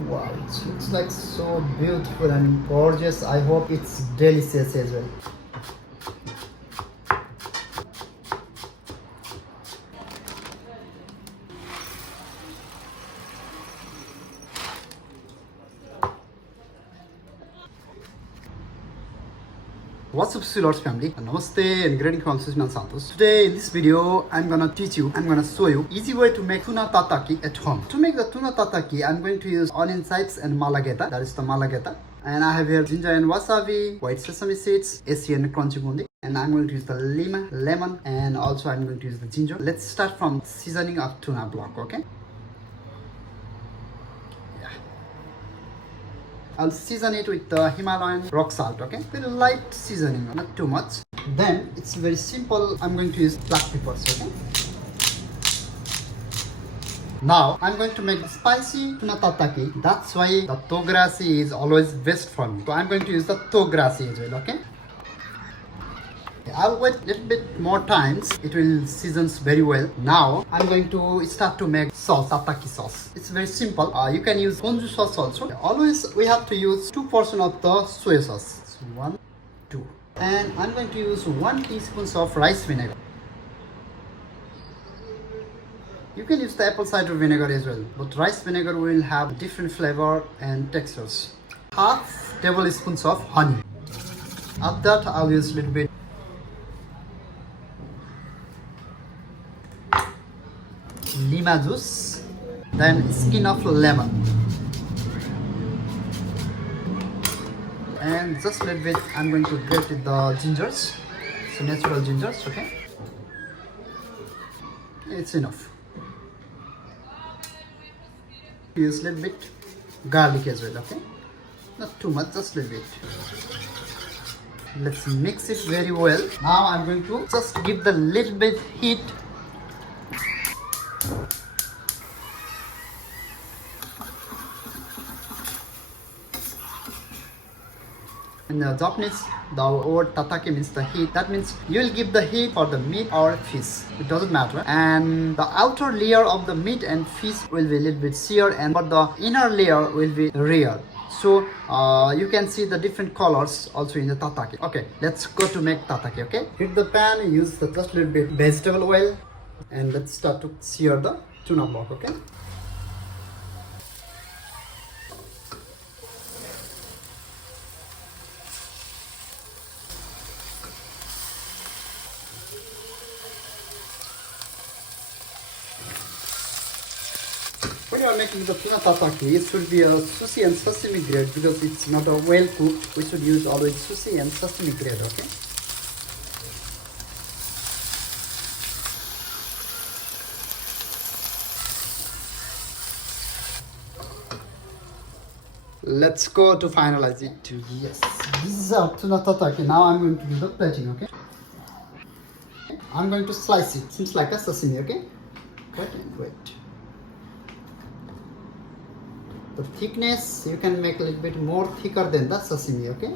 Wow, it looks like so beautiful and gorgeous. I hope it's delicious as well. What's up, Seared family? Namaste and greeting from Sushi Man Santosh. Today in this video, I'm gonna show you easy way to make tuna tataki at home. To make the tuna tataki, I'm going to use onion chips and malageta. That is the malageta. And I have here ginger and wasabi, white sesame seeds, AC and crunchy bundi. And I'm going to use the lima, lemon, and also I'm going to use the ginger. Let's start from seasoning of tuna block, okay? I'll season it with the Himalayan rock salt, okay? Very light seasoning, not too much. Then it's very simple. I'm going to use black peppers, okay? Now I'm going to make spicy tuna tataki. That's why the tograsi is always best for me. So I'm going to use the tograsi as well, okay? I'll wait a little bit more times. It will seasons very well. Now I'm going to start to make sauce, tataki sauce. It's very simple. You can use ponzu sauce also. Always we have to use 2% of the soy sauce. So 1, 2. And I'm going to use 1 teaspoon of rice vinegar. You can use the apple cider vinegar as well, but rice vinegar will have different flavor and textures. Half tablespoons of honey. After that I'll use a little bit lima juice, then skin of lemon, and just a little bit I'm going to grate with the gingers, so natural gingers, okay? It's enough. Use a little bit garlic as well, okay? Not too much, just a little bit. Let's mix it very well. Now I'm going to just give the little bit heat. In the Japanese, the word tataki means the heat. That means you will give the heat for the meat or fish. It doesn't matter. And the outer layer of the meat and fish will be a little bit seared, and but the inner layer will be rare. So you can see the different colors also in the tataki. Okay, let's go to make tataki. Okay, heat the pan. Use the just a little bit vegetable oil, and let's start to sear the tuna block. Okay. When you are making the tuna tataki, it should be a sushi and sashimi grade because it's not a well cooked. We should use always sushi and sashimi grade, okay? Let's go to finalize it. Yes, this is our tuna tataki. Now I'm going to do the plating, okay? I'm going to slice it. Seems like a sashimi, okay? Wait and wait. The thickness you can make a little bit more thicker than the sashimi, okay?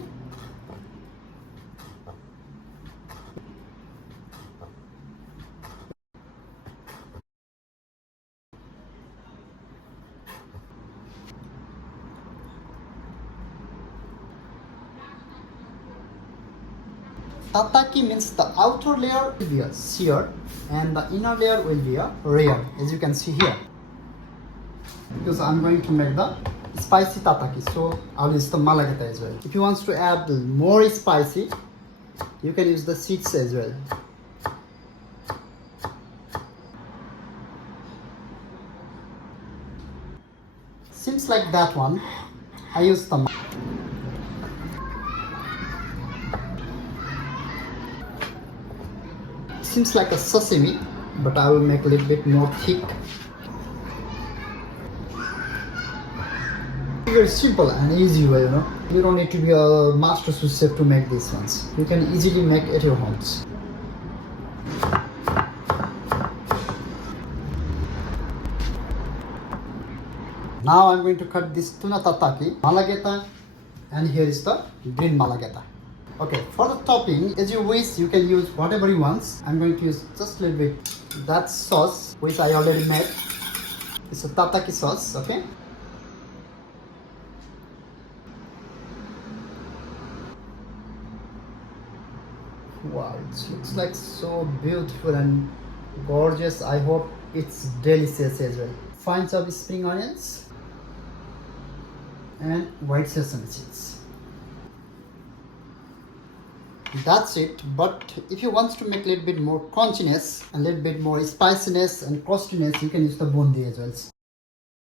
Tataki means the outer layer will be a seared and the inner layer will be a rare, as you can see here. Because I'm going to make the spicy tataki, so I'll use the malageta as well. If you want to add more spicy, you can use the seeds as well. Seems like that one, I use the seems like a sashimi, but I will make a little bit more thick. Very simple and easy way, you know. You don't need to be a master sushi chef to make these ones. You can easily make at your homes. Now I'm going to cut this tuna tataki, malageta, and here is the green malageta. Okay, for the topping, as you wish, you can use whatever you want. I'm going to use just a little bit that sauce, which I already made. It's a tataki sauce, okay? It looks like so beautiful and gorgeous. I hope it's delicious as well. Fine chopped spring onions and white sesame seeds. That's it. But if you want to make a little bit more crunchiness, a little bit more spiciness and crustiness, you can use the bundi as well.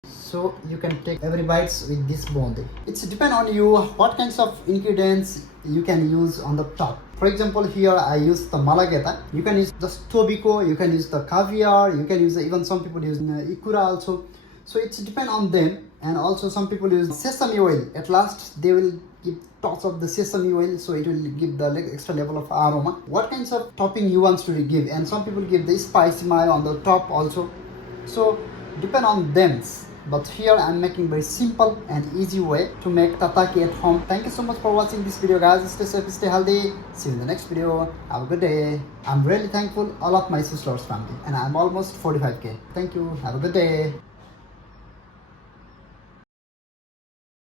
So you can take every bites with this bundi. It's depend on you what kinds of ingredients you can use on the top. For example, here I use the malageta. You can use just tobiko, you can use the caviar, you can use even some people use ikura also. So it's depend on them. And also some people use sesame oil. At last they will give touch of the sesame oil, so it will give the extra level of aroma. What kinds of topping you want to give, and some people give the spicy mayo on the top also. So depend on them. But here I'm making very simple and easy way to make tataki at home. Thank you so much for watching this video, guys. Stay safe, stay healthy. See you in the next video. Have a good day. I'm really thankful all of my sisters family, and I'm almost 45k. Thank you. Have a good day.